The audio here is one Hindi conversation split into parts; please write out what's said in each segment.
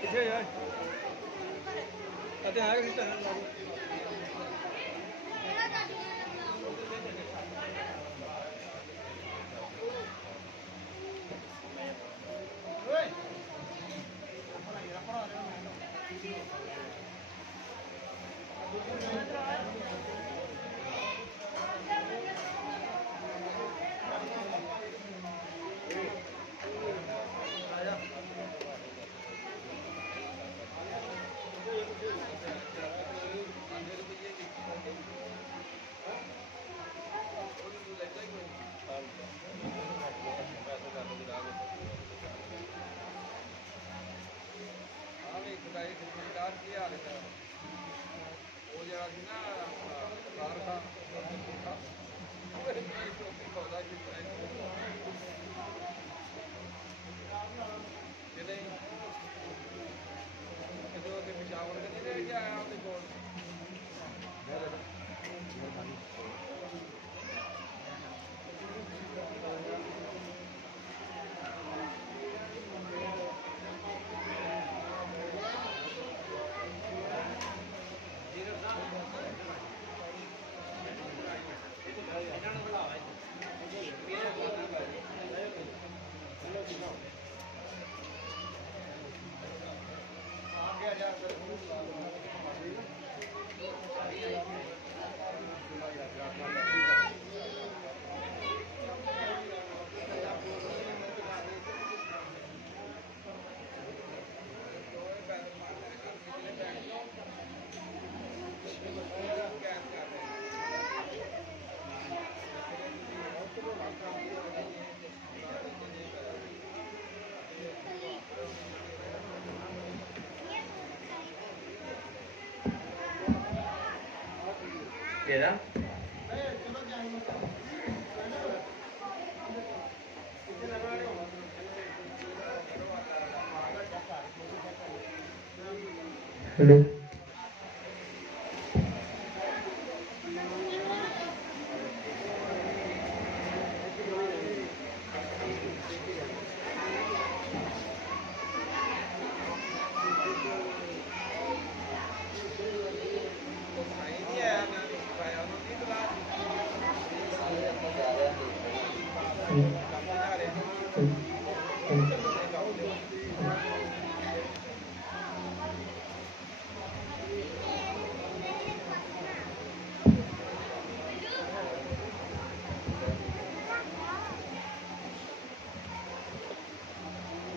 किथे यार अते आगे कितना Kira? Hello.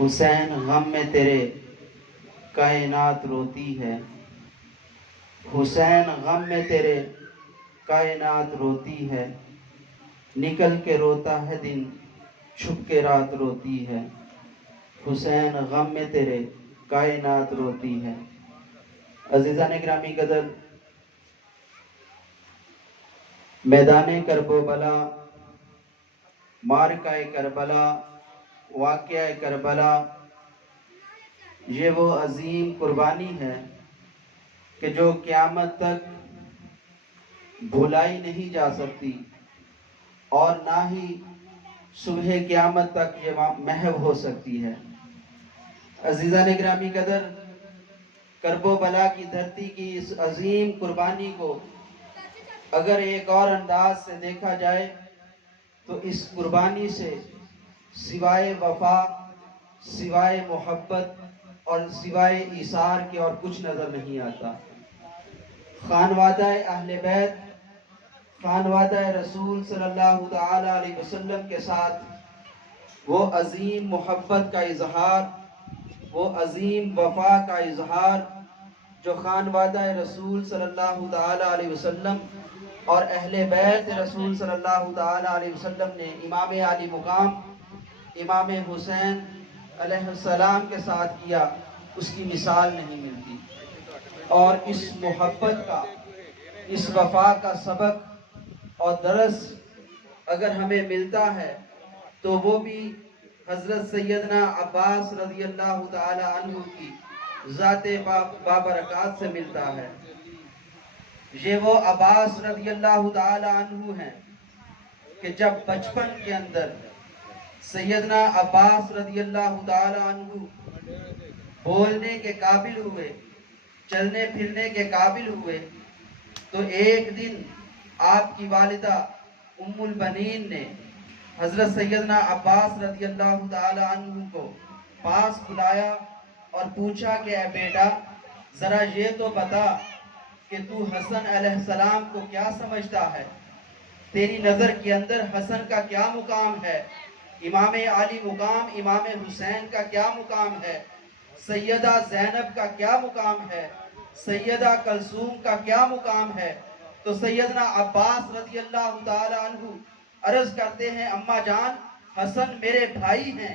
हुसैन गम में तेरे कायनात रोती है। हुसैन गम में तेरे कायनात रोती है। निकल के रोता है दिन, छुप के रात रोती है। हुसैन गम में तेरे कायनात रोती है। अजीज़ान गिरामी कदर, मैदान करबला, मारकाए करबला, वाक़या करबला, ये वो अजीम कुर्बानी है कि जो क़यामत तक भुलाई नहीं जा सकती और ना ही सुबह क़यामत तक ये महव हो सकती है। अज़ीज़ान गिरामी कदर, करबला की धरती की इस अजीम कुर्बानी को अगर एक और अंदाज से देखा जाए तो इस कुर्बानी से सिवाय वफा, सिवाय मोहब्बत और सिवाय ईसार के और कुछ नज़र नहीं आता। खानवादा अहले बैत, खानवादा रसूल सल्लल्लाहु तआला अलैहि वसल्लम के साथ वो अजीम मोहब्बत का इजहार, वो अजीम वफा का इजहार जो खानवादा रसूल सल्लल्लाहु तआला अलैहि वसल्लम और अहले बैत रसूल सल्लल्लाहु तआला अलैहि वसल्लम ने इमाम आली मुकाम इमाम हुसैन अलैहिस्सलाम के साथ किया, उसकी मिसाल नहीं मिलती। और इस मोहब्बत का, इस वफा का सबक और दरस अगर हमें मिलता है तो वो भी हज़रत सैयदना अब्बास रज़ियल्लाहु ताला अन्हु की ज़ाते बाबरकात से मिलता है। ये वो अब्बास रज़ियल्लाहु ताला अन्हु हैं कि जब बचपन के अंदर सैयदना अब्बास रज़ियल्लाहु ताला अन्हु बोलने के काबिल हुए, चलने फिरने के काबिल हुए, तो एक दिन आपकी वालिदा उम्मुल बनीन ने हज़रत सैयदना अब्बास रज़ियल्लाहु ताला अन्हु को पास बुलाया और पूछा कि ऐ बेटा, ज़रा ये तो बता कि तू हसन अलैहिस्सलाम को क्या समझता है? तेरी नज़र के अंदर हसन का क्या मुकाम है? इमाम आली मुकाम इमाम हुसैन का क्या मुकाम है? सैयदा ज़ैनब का क्या मुकाम है? सैयदा कलसूम का क्या मुकाम है? तो सैयदना अब्बास रज़ियल्लाहु ताला अन्हु अर्ज़ करते हैं, अम्मा जान, हसन मेरे भाई हैं,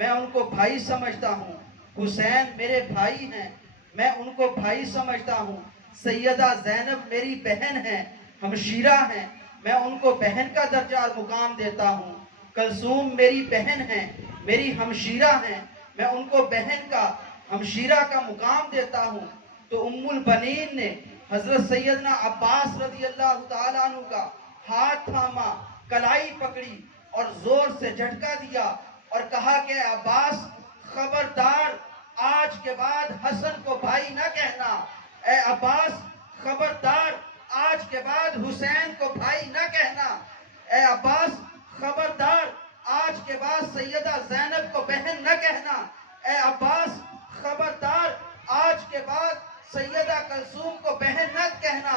मैं उनको भाई समझता हूँ। हुसैन मेरे भाई हैं, मैं उनको भाई समझता हूँ। सैयदा ज़ैनब मेरी बहन है, हमशीरा हैं, मैं उनको बहन का दर्जा और मुकाम देता हूँ। कलसूम मेरी बहन है, मेरी हमशीरा हैं, मैं उनको बहन का, हमशीरा का मुकाम देता हूँ। तो उम्मुल बनीन ने हज़रत सैयदना अब्बास रज़ियल्लाहु ताला अन्हु का हाथ थामा, कलाई पकड़ी और जोर से झटका दिया और कहा कि अब्बास, खबरदार, आज के बाद हसन को भाई न कहना। ए अब्बास, खबरदार, आज के बाद हुसैन को भाई न कहना। ए अब्बास, खबरदार, आज के बाद सैयदा ज़ैनब को बहन न कहना। ए अब्बास, खबरदार, आज के बाद सैयदा कलसूम को बहन न कहना।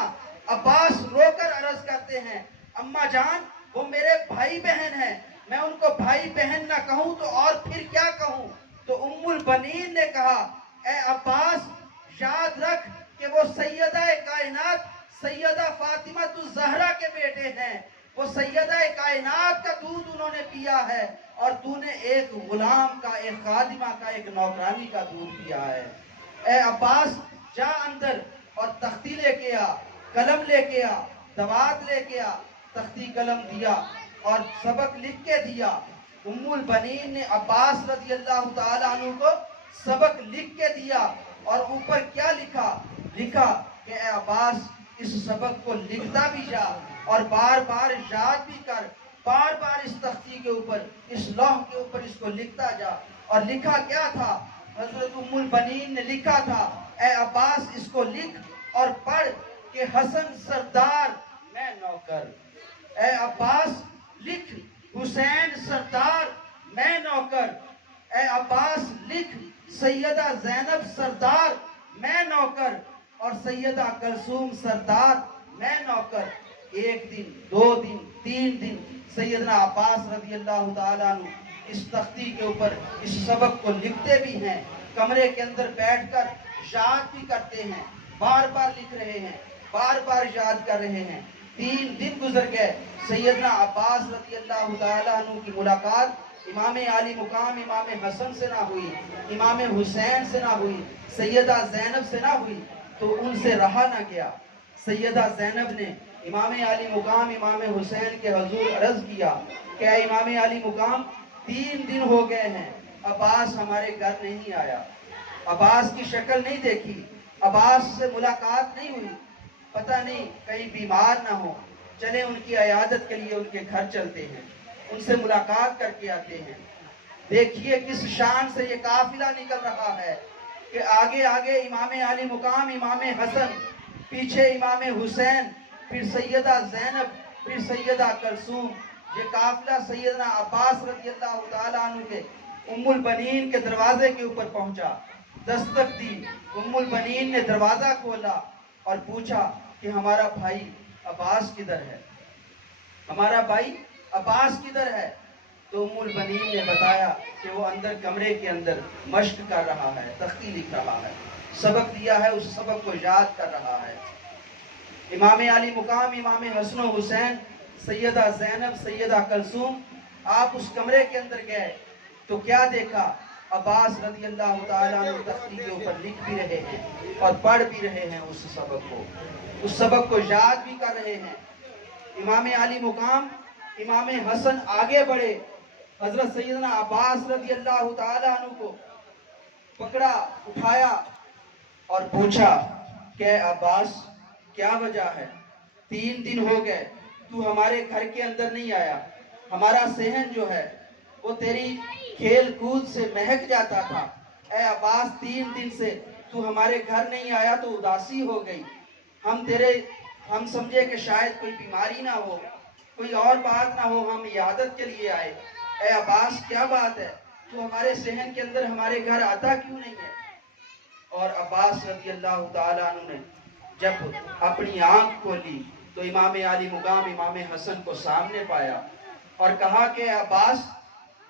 अब्बास रोकर अर्ज करते हैं, अम्मा जान, वो मेरे भाई बहन हैं, मैं उनको भाई बहन ना कहूँ तो और फिर क्या कहूँ? तो उम्मुल बनीन ने कहा, ए अब्बास, याद रख कि वो सैयदा कायनात सैयदा फातिमा तुज़ ज़हरा के बेटे हैं। वो सैयदा कायनात का दूध उन्होंने पिया है और तूने एक गुलाम का, एक खादिमा का, एक नौकरानी का दूध पिया है। ए अब्बास, जा अंदर और तख्ती लेके आ, कलम लेके आ, दवात लेके आ। तख्ती कलम दिया और सबक लिख के दिया। उम्मुल बनीन ने अब्बास रज़ियल्लाहु ताला अन्हु को सबक लिख के दिया और ऊपर क्या लिखा? लिखा कि ए अब्बास, इस सबक को लिखता भी जा और बार बार याद भी कर, बार बार इस तख्ती के ऊपर, इस लौह के ऊपर इसको लिखता जा। और लिखा क्या था? हज़रत उम्मुल बनीन ने लिखा था, ए अब्बास, इसको लिख और पढ़ कि हसन सरदार, मैं नौकर। ए अब्बास, लिख, हुसैन सरदार, मैं नौकर। ए अब्बास, लिख, सैयदा ज़ैनब सरदार, मैं नौकर। और सैयदा कलसूम सरदार, मैं नौकर। एक दिन, 2 दिन, 3 दिन सैयदना अब्बास रज़ियल्लाहु ताला अन्हु इस तख्ती के ऊपर इस सबक को लिखते भी हैं, कमरे के अंदर बैठकर याद भी करते हैं, बार बार लिख रहे हैं, बार बार याद कर रहे हैं। 3 दिन गुजर गए, सैयदना अब्बास रज़ी अल्लाह ताला अन्हु की मुलाकात इमाम आली मुकाम इमाम हसन से ना हुई, इमाम हुसैन से ना हुई, सैयदा ज़ैनब से ना हुई, तो उनसे रहा ना गया। सैयदा ज़ैनब ने इमाम आली मुकाम इमाम हुसैन के हजूर अर्ज किया, क्या इमाम आली मुकाम 3 दिन हो गए हैं, अब्बास हमारे घर नहीं आया, अब्बास की शक्ल नहीं देखी, अब्बास से मुलाकात नहीं हुई, पता नहीं कहीं बीमार ना हो, चले उनकी अयादत के लिए उनके घर चलते हैं, उनसे मुलाकात करके आते हैं। देखिए किस शान से ये काफिला निकल रहा है कि आगे आगे इमाम आली मुकाम इमाम हसन, पीछे इमाम हुसैन, फिर सैयदा ज़ैनब, फिर सैयदा कलसूम। ये काफिला सैयदना अब्बास रज़ी अल्लाह ताला अन्हु के उम्मुल बनीन के दरवाजे के ऊपर पहुंचा, दस्तक दी। उम्मुल बनीन ने दरवाजा खोला और पूछा कि हमारा भाई अब्बास किधर है, हमारा भाई अब्बास किधर है। तो उम्मुल बनीन ने बताया कि वो अंदर कमरे के अंदर मश्क कर रहा है, तख्ती लिख रहा है, सबक दिया है, उस सबक को याद कर रहा है। इमाम आली मुकाम इमाम हसन हुसैन, सैयदा ज़ैनब, सैयदा कलसूम, आप उस कमरे के अंदर गए तो क्या देखा, अब्बास रज़ी अल्लाह ताला अन्हु तख्ती के ऊपर लिख भी रहे हैं और पढ़ भी रहे हैं उस सबक को, उस सबक को याद भी कर रहे हैं। इमाम आली मुकाम इमाम हसन आगे बढ़े, हजरत सैयदना अब्बास रज़ी अल्लाह ताला अन्हु को पकड़ा, उठाया और पूछा कि अब्बास क्या वजह है, 3 दिन हो गए तू हमारे घर के अंदर नहीं आया, हमारा सहन जो है वो तेरी खेल कूद से महक जाता था। ए अब्बास 3 दिन से तू हमारे घर नहीं आया तो उदासी हो गई, हम समझे कि शायद कोई बीमारी ना हो, कोई और बात ना हो, हम इयादत के लिए आए। ए अब्बास क्या बात है, तू हमारे सहन के अंदर हमारे घर आता क्यों नहीं है। और अब्बास रज़ी अल्लाह ताला अन्हु ने जब अपनी आंख खोली तो इमाम आली मुकाम इमाम हसन को सामने पाया और कहा कि अब्बास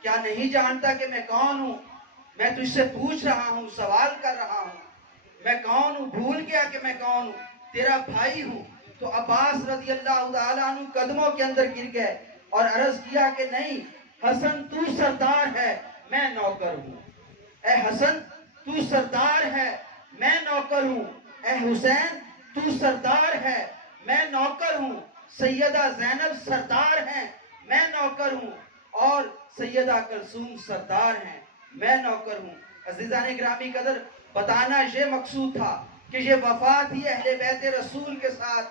क्या नहीं जानता कि मैं कौन हूँ, मैं तुझसे पूछ रहा हूँ, सवाल कर रहा हूँ, मैं कौन हूँ, भूल गया कि मैं कौन हूँ, तेरा भाई हूँ। तो अब्बास रज़ी अल्लाह ताला अन्हु कदमों के अंदर गिर गए और अर्ज किया कि नहीं हसन तू सरदार है, मैं नौकर हूँ। ए हसन तू सरदार है, मैं नौकर हूँ। ए हुसैन तू सरदार है, मैं नौकर हूँ। सैयदा ज़ैनब सरदार हैं, मैं नौकर हूँ। और सैयदा कलसूम सरदार हैं, मैं नौकर हूँ। अज़ीज़ाने गिरामी कदर, बताना ये मकसूद था कि ये वफा थी अहले बैत रसूल के साथ,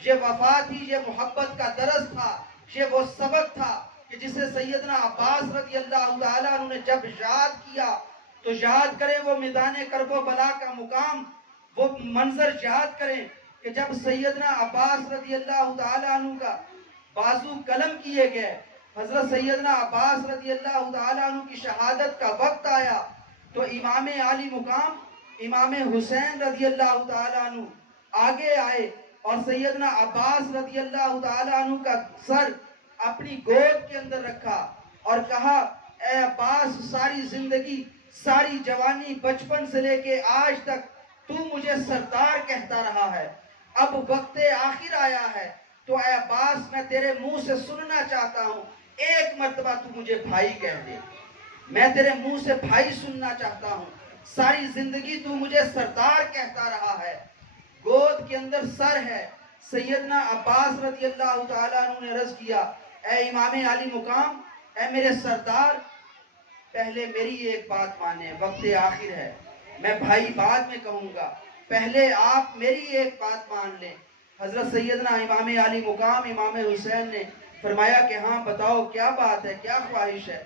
ये वफा थी, ये मोहब्बत का दरस था, ये वो सबक था कि जिसे सैयदना अब्बास रज़ी अल्लाह ताला अन्हु ने जब याद किया तो याद करें वो मैदान करबो बला का मुकाम, वो मंजर याद करें कि जब सैयदना अब्बास रज़ी अल्लाह ताला अन्हु का बाजू कलम किए गए, हजरत सैयदना अब्बास रज़ी अल्लाह ताला अन्हु की शहादत का वक्त आया तो इमाम आली मुकाम इमाम हुसैन रज़ी अल्लाह ताला अन्हु आगे आए और सैयदना अब्बास रज़ी अल्लाह ताला अन्हु का सर अपनी गोद के अंदर रखा और कहा, ए अब्बास सारी जिंदगी, सारी जवानी, बचपन से लेके आज तक तू मुझे सरदार कहता रहा है, अब वक्त आखिर आया है तो ए अब्बास मैं तेरे मुंह से सुनना चाहता हूँ, एक मर्तबा तू मुझे भाई कह दे, मैं तेरे मुंह से भाई सुनना चाहता हूँ। सारी जिंदगी तू मुझे सरदार कहता रहा है, गोद के अंदर सर है। सैयदना अब्बास रज़ी अल्लाह ताला अन्हु ने अर्ज किया, ए इमाम आली मुकाम, ए मेरे सरदार, पहले मेरी एक बात माने, वक्त आखिर है, मैं भाई बाद में कहूँगा, पहले आप मेरी एक बात मान लें। हजरत सैयदना इमाम आली मुकाम इमाम हुसैन ने फरमाया कि हाँ बताओ क्या बात है, क्या ख्वाहिश है।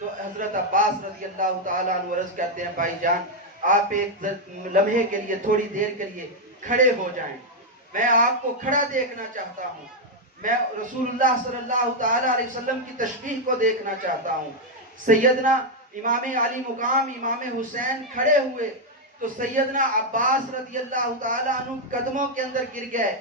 तो हजरत अब्बास रज़ी अल्लाह ताला अन्हु अर्ज करते हैं, भाईजान आप एक लम्हे के लिए, थोड़ी देर के लिए खड़े हो जाएं, मैं आपको खड़ा देखना चाहता हूँ, मैं रसूलुल्लाह सल्लल्लाहु ताला अलैहि वसल्लम की तशबीह को देखना चाहता हूँ। सैयदना इमाम आली मुकाम इमाम हुसैन खड़े हुए तो सैयदना अब्बास रज़ी अल्लाह ताला अन्हु कदमों के अंदर गिर गए।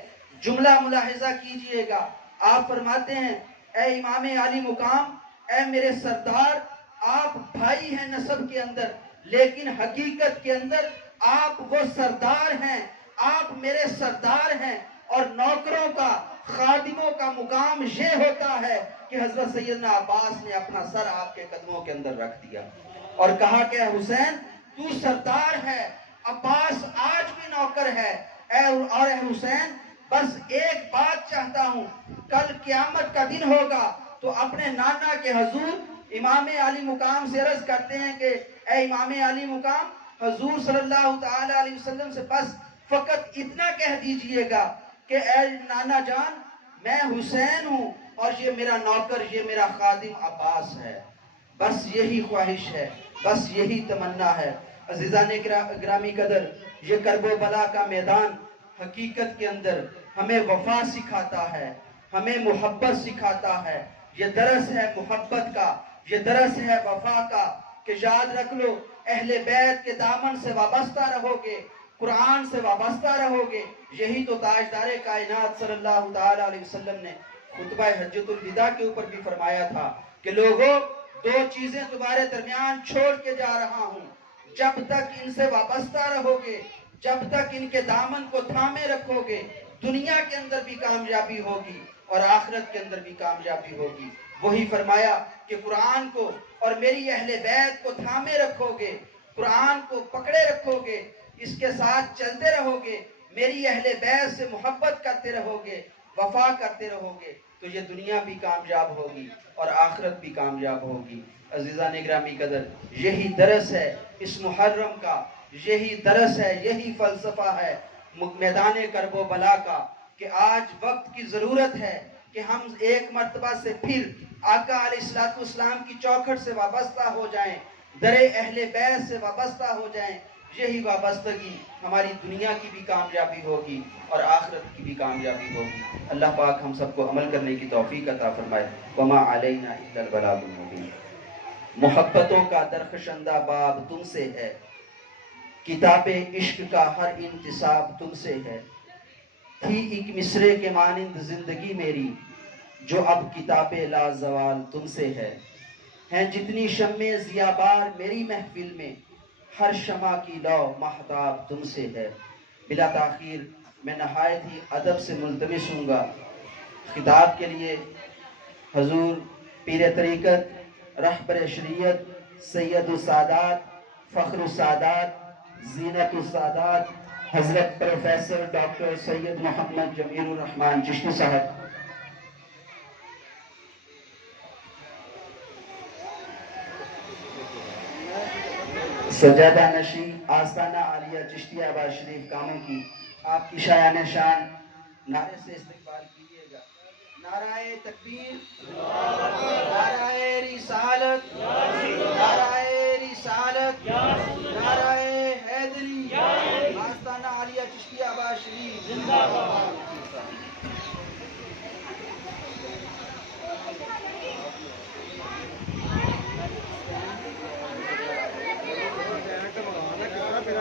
जुमला मुलाहिजा कीजिएगा, आप फरमाते हैं, ए इमाम आली मुकाम, ए मेरे सरदार, आप भाई हैं नसब के अंदर, लेकिन हकीकत के अंदर आप वो सरदार हैं, आप मेरे सरदार हैं। और नौकरों का, खादिमों का मुकाम ये होता है कि हजरत सैयदना अब्बास ने अपना सर आपके कदमों के अंदर रख दिया और कहा कि हुसैन तू सरदार है, अब्बास आज भी नौकर है। और हुसैन बस एक बात चाहता हूं, कल क़यामत का दिन होगा तो अपने नाना के हुजूर इमाम आली मुकाम से अर्ज करते हैं कि ए इमाम आली मुकाम, हुजूर सल्लल्लाहु ताला अलैहि वसल्लम से बस फकत इतना कह दीजिएगा कि ए नाना जान, मैं हुसैन हूं और ये मेरा नौकर, ये मेरा खादिम अब्बास है। बस यही ख्वाहिश है, बस यही तमन्ना है। अज़ीज़ाने ग्रामी कदर, ये करबला का मैदान हकीकत के अंदर हमें वफा सिखाता है, हमें मोहब्बत सिखाता है। ये दरस है मोहब्बत का, ये दरस है वफा का कि याद रख लो, अहले बैत के दामन से वाबस्ता रहोगे, कुरान से वाबस्ता रहोगे। यही तो ताजदारे कायनात सल्लल्लाहु ताला अलैहि वसल्लम ने खुतबा हज्जतुल विदा के ऊपर भी फरमाया था कि लोगों, दो चीजें तुम्हारे दरमियान छोड़ के जा रहा हूं, जब तक इनसे वाबस्ता रहोगे, जब तक इनके दामन को थामे रखोगे, दुनिया के अंदर भी कामयाबी होगी और आखिरत के अंदर भी कामयाबी होगी। वही फरमाया कि कुरान को और मेरी अहले बैत को थामे रखोगे, कुरान को पकड़े रखोगे, इसके साथ चलते रहोगे, मेरी अहले बैत से मोहब्बत करते रहोगे, वफा करते रहोगे, तो ये दुनिया भी कामयाब होगी और आखिरत भी कामयाब होगी। अज़ीज़ान ग्रामी कदर, यही दरस है इस मुहर्रम का, यही दरस है, यही फलसफा है मैदान करबला का कि आज वक्त की जरूरत है कि हम एक मर्तबा से फिर आका अलैहिस्सलाम की चौखट से वाबस्ता हो जाएं, दरे अहले बैत से वाबस्ता हो जाएं। यही वाबस्तगी हमारी दुनिया की भी कामयाबी होगी और आखिरत की भी कामयाबी होगी। अल्लाह पाक हम सबको अमल करने की तौफीक अता फरमाए। वमा अलैना इल्लल बलागुल मुबीन। मोहब्बतों का दरखशंदा बाब तुमसे है, किताबे इश्क का हर इंतिसाब तुमसे है। थी एक मिसरे के मानिंद जिंदगी मेरी, जो अब किताबे लाजवाल तुमसे है। हैं जितनी शम्मे ज़ियाबार मेरी महफिल में, हर शमा की लौ महताब तुमसे है। बिला ताखीर मैं नहायत ही अदब से मुल्तमिस हूँगा खिताब के लिए हजूर पीर तरीक़त, रहबर शरीयत, सैयदुस सादात, फ़ख्रुस सादात, ज़ीनतुस सादात, हज़रत प्रोफेसर डॉक्टर सैयद मोहम्मद जमीरुर रहमान चिश्ती साहब सजादा नशी आस्ताना आलिया चिश्तिया आबाद शरीफ कामों की आपकी शायान शान नारे से इस्तकबाल कीजिएगा। नाराए तकबीर, नाराए रिसालत, नाराए रिसालत, नाराए हैदरी, आस्ताना आलिया चिश्तिया आबाद शरीफ जिंदाबाद।